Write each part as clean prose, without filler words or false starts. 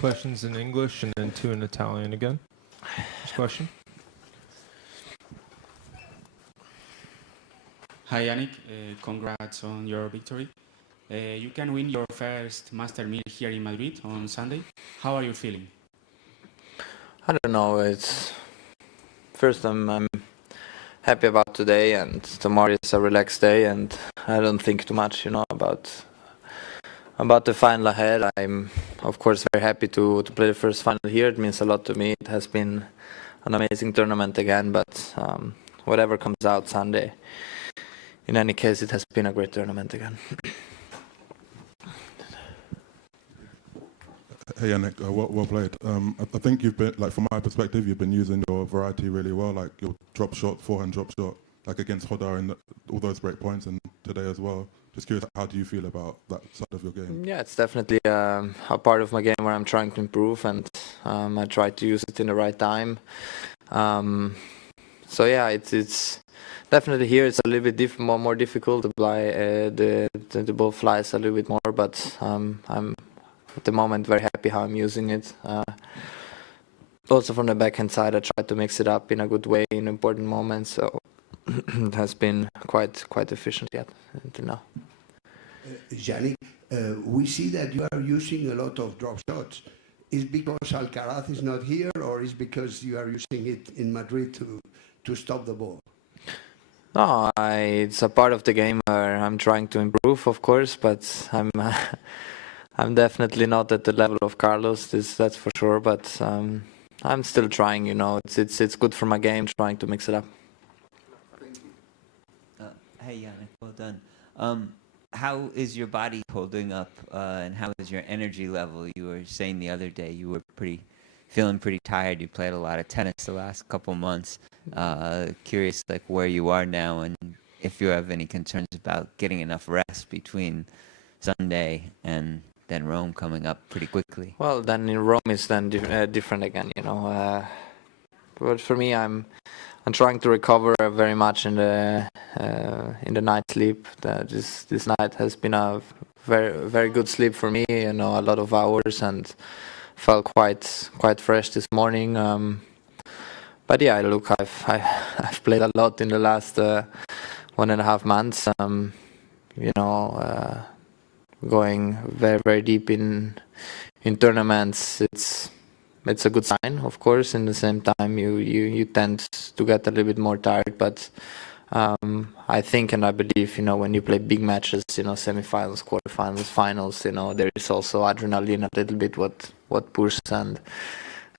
questions in English and then 2 in Italian again. First question. Hi, Jannik. Congrats on your victory. You can win your first Master meal here in Madrid on Sunday. How are you feeling? I don't know. It's first I'm happy about today, and tomorrow is a relaxed day, and I don't think too much, about the final ahead. I'm of course very happy to play the first final here. It means a lot to me. It has been an amazing tournament again, but whatever comes out Sunday, in any case, it has been a great tournament again. Hey Jannik, well played. I think you've been, like, from my perspective, you've been using your variety really well, like your drop shot, forehand drop shot, like against Hodar and all those break points, and today as well. Just curious, how do you feel about that side of your game? Yeah, it's definitely a part of my game where I'm trying to improve, and I try to use it in the right time. So yeah, it's definitely here. It's a little bit more difficult to apply the ball flies a little bit more, but I'm at the moment very happy how I'm using it. Also from the backhand side, I try to mix it up in a good way in important moments. So it has been quite efficient yet until now. Jannik, we see that you are using a lot of drop shots. Is because Alcaraz is not here, or is because you are using it in Madrid to stop the ball? No, it's a part of the game where I'm trying to improve, of course, but I'm definitely not at the level of Carlos. That's for sure. But I'm still trying. It's good for my game, trying to mix it up. Thank you. Hey Jannik, well done. How is your body holding up, and how is your energy level? You were saying the other day you were feeling pretty tired. You played a lot of tennis the last couple months. Curious, like, where you are now, and if you have any concerns about getting enough rest between Sunday and then Rome coming up pretty quickly. Well, then in Rome is then different again, But for me, I'm trying to recover very much in the night sleep. This night has been a very good sleep for me. A lot of hours, and felt quite fresh this morning. But yeah, look, I've played a lot in the last 1.5 months. Going very deep in tournaments. It's a good sign, of course. In the same time, you tend to get a little bit more tired, but I think and I believe, when you play big matches, semifinals, quarterfinals, finals, there is also adrenaline a little bit what pushes, and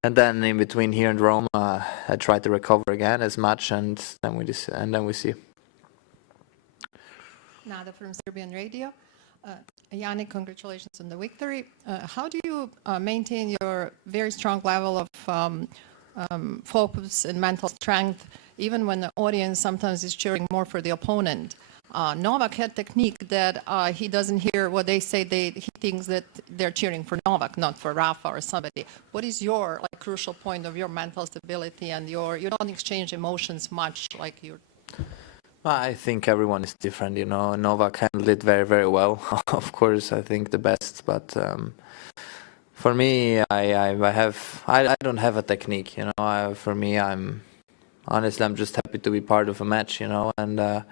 then in between here and Rome, I try to recover again as much, and then we see. Nada from Serbian Radio. Jannik, congratulations on the victory. How do you maintain your very strong level of focus and mental strength, even when the audience sometimes is cheering more for the opponent? Novak had technique that he doesn't hear what they say. He thinks that they're cheering for Novak, not for Rafa or somebody. What is your crucial point of your mental stability, and you don't exchange emotions much like you're? I think everyone is different, Novak handled it very well. Of course, I think the best, but for me, I don't have a technique, For me, I'm just happy to be part of a match, and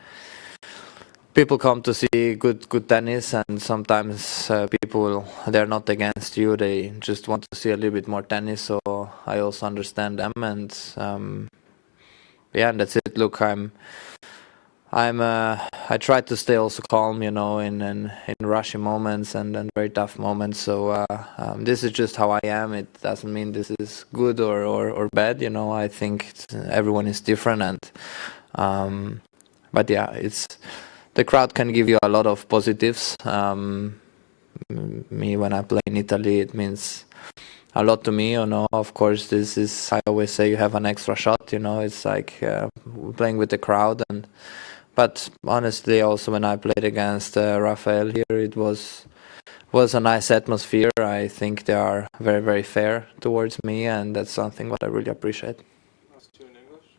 people come to see good tennis, and sometimes people, they're not against you, they just want to see a little bit more tennis, so I also understand them, and yeah, and that's it. Look, I try to stay also calm, in rushing moments and very tough moments. So this is just how I am. It doesn't mean this is good or bad, I think everyone is different, and but yeah, the crowd can give you a lot of positives. Me, when I play in Italy, it means a lot to me, Of course, this is, I always say, you have an extra shot, It's like playing with the crowd, but honestly, also when I played against Rafael here, it was a nice atmosphere. I think they are very fair towards me, and that's something what I really appreciate. Last 2 in English.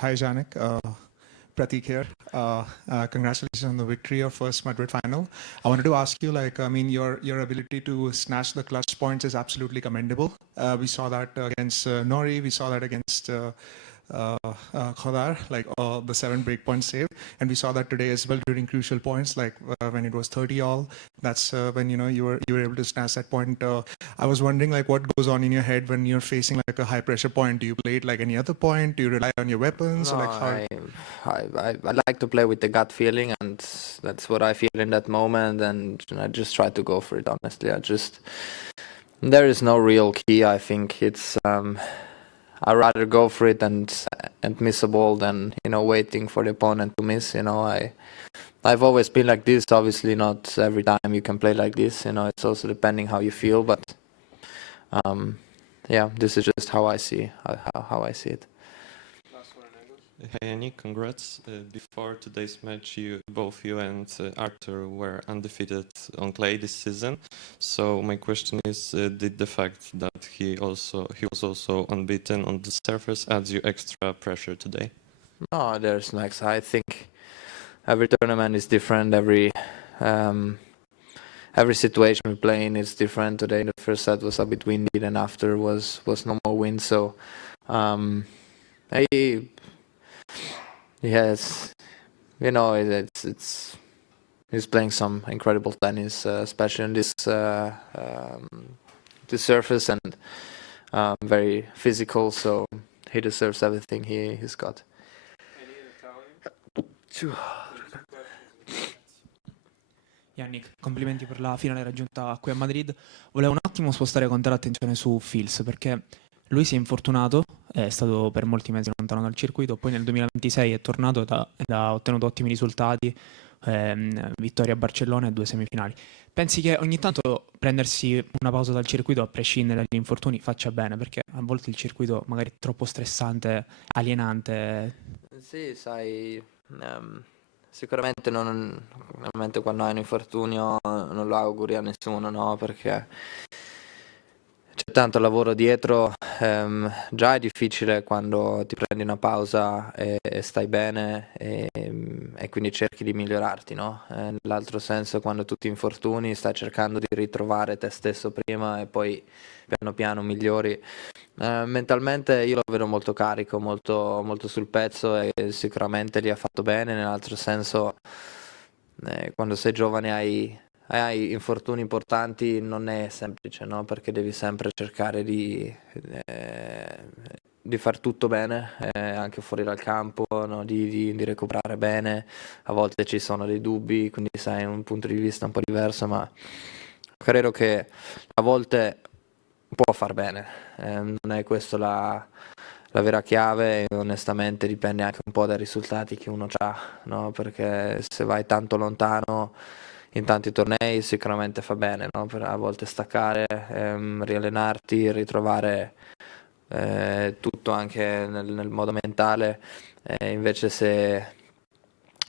Hi Jannik. Pratik here. Congratulations on the victory of first Madrid final. I wanted to ask you, like, I mean, your ability to snatch the clutch points is absolutely commendable. We saw that against Nori. We saw that against Khodar, like the 7 breakpoint save, and we saw that today as well during crucial points, like when it was 30 all. That's when you were able to snatch that point. I was wondering, like, what goes on in your head when you're facing like a high pressure point? Do you play it like any other point? Do you rely on your weapons? No, Or like how? I like to play with the gut feeling, and that's what I feel in that moment, and I just try to go for it. Honestly, there is no real key. I think it's I'd rather go for it and miss a ball than waiting for the opponent to miss. I've always been like this. Obviously, not every time you can play like this. It's also depending how you feel, but yeah, this is just how I see it. Hey Jannik, congrats. Before today's match, both you and Arthur were undefeated on clay this season. So my question is, did the fact that he was also unbeaten on the surface adds you extra pressure today? No, there's no extra. I think every tournament is different. Every situation we play in is different. Today, the first set was a bit windy, and after was no more wind. So he has, he's playing some incredible tennis, especially on this surface, and very physical. So he deserves everything he's got. Jannik, complimenti per la finale raggiunta qui a Madrid. Volevo un attimo spostare con te l'attenzione su Fils, perché lui si è infortunato, è stato per molti mesi lontano dal circuito, poi nel 2026 è tornato ed ha ottenuto ottimi risultati, vittoria a Barcellona e 2 semifinali. Pensi che ogni tanto prendersi una pausa dal circuito, a prescindere dagli infortuni, faccia bene? Perché a volte il circuito magari è troppo stressante, alienante. Sì, sai, sicuramente normalmente quando hai un infortunio non lo auguri a nessuno, no? Perché c'è tanto lavoro dietro, già è difficile quando ti prendi una pausa e stai bene e quindi cerchi di migliorarti, no? Nell'altro senso, quando tu ti infortuni stai cercando di ritrovare te stesso prima e poi piano piano migliori. Mentalmente io lo vedo molto carico, molto, molto sul pezzo, e sicuramente gli ha fatto bene. Nell'altro senso, quando sei giovane hai infortuni importanti, non è semplice, no? Perché devi sempre cercare di far tutto bene, anche fuori dal campo, no? Di recuperare bene. A volte ci sono dei dubbi, quindi sai, un punto di vista un po' diverso, ma credo che a volte può far bene. Non è questa la vera chiave, e onestamente dipende anche un po' dai risultati che uno ha, no? Perché se vai tanto lontano in tanti tornei sicuramente fa bene, no? Per a volte staccare, riallenarti, ritrovare tutto anche nel modo mentale. Invece se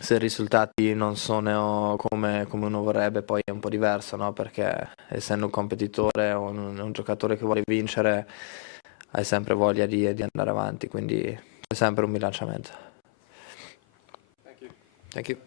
i risultati non sono come uno vorrebbe, poi è un po' diverso, no? Perché essendo un competitore o un giocatore che vuole vincere, hai sempre voglia di andare avanti, quindi è sempre un bilanciamento. Thank you.